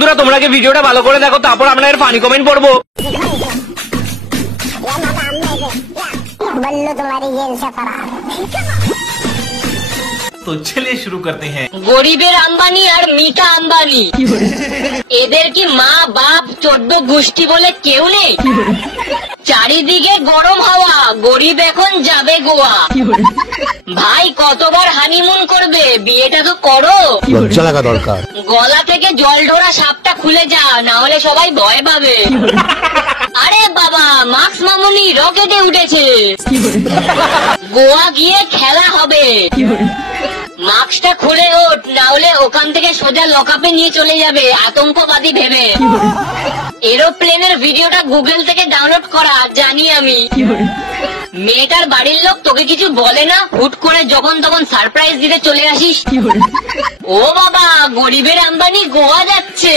বন্ধুরা তোমরা কি ভিডিওটা ভালো করে দেখো, তারপর আমরা এর ফানি কমেন্ট পড়বো। तो चलिए शुरू करते हैं। গরিবের আম্বানি আর মিকা আম্বানি, এদের কি মা বাপ 14 গোষ্ঠী বলে কেউ নেই? চারিদিকে গরম হাওয়া, গরিব এখন যাবে গোয়া। ভাই কতবার হানিমুন করবে, বিয়েটা তো করো। লজ্জা লাগা দরকার। গলা থেকে জল ঢোরা সাপটা খুলে যা, না হলে সবাই ভয় পাবে। আরে বাবা, মাক্স মামুনি রকেটে উঠেছে, গোয়া গিয়ে খেলা হবে। মাস্কটা খুলে ওঠ, না হলে ওখান থেকে সোজা লকআপে নিয়ে চলে যাবে আতঙ্কবাদী ভেবে। এরোপ্লেনের ভিডিওটা গুগল থেকে ডাউনলোড করা, জানি আমি। মেয়েটার বাড়ির লোক তোকে কিছু বলে না, হুট করে যখন তখন সারপ্রাইজ দিতে চলে আসিস। ও বাবা, গরিবের আম্বানি গোয়া যাচ্ছে।